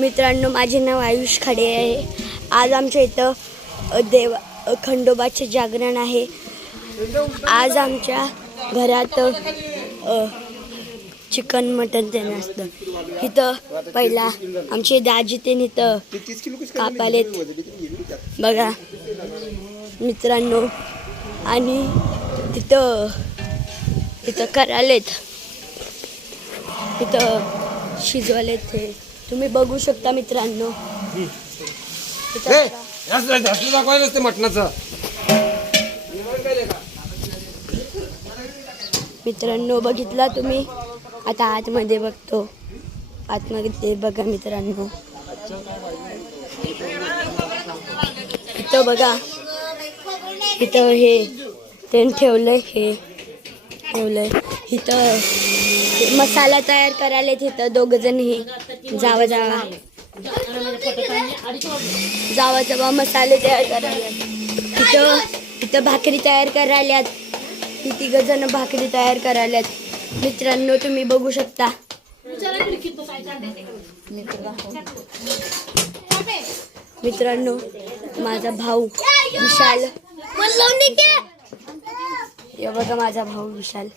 मित्रांनो, माझे नाव आयुष खाडे आहे. आज आमच्या इथं खंडोबाचे जागरण आहे. आज आमच्या घरात चिकन मटन ते असतं. इथं पहिला आमचे दाजी ते इथं कापालेत बघा मित्रांनो, आणि तिथं करालेत, तिथं शिजवालेत. हे तुम्ही बघू शकता मित्रांनो. मित्रांनो बघितला तुम्ही. आता आतमध्ये बघतो. आतमध्ये बघा मित्रांनो. इथं बघा, इथं हे त्यांनी ठेवलंय, हे ठेवलंय. इथं मसाला तयार करायला तिथं दोघ जण हे जावा मसाले तयार करायला. इथं भाकरी तयार करायल्यात. ही तिघ जण भाकरी तयार करायल्यात. मित्रांनो तुम्ही बघू शकता. मित्रांनो माझा भाऊ विशाल, हे बघा माझा भाऊ विशाल.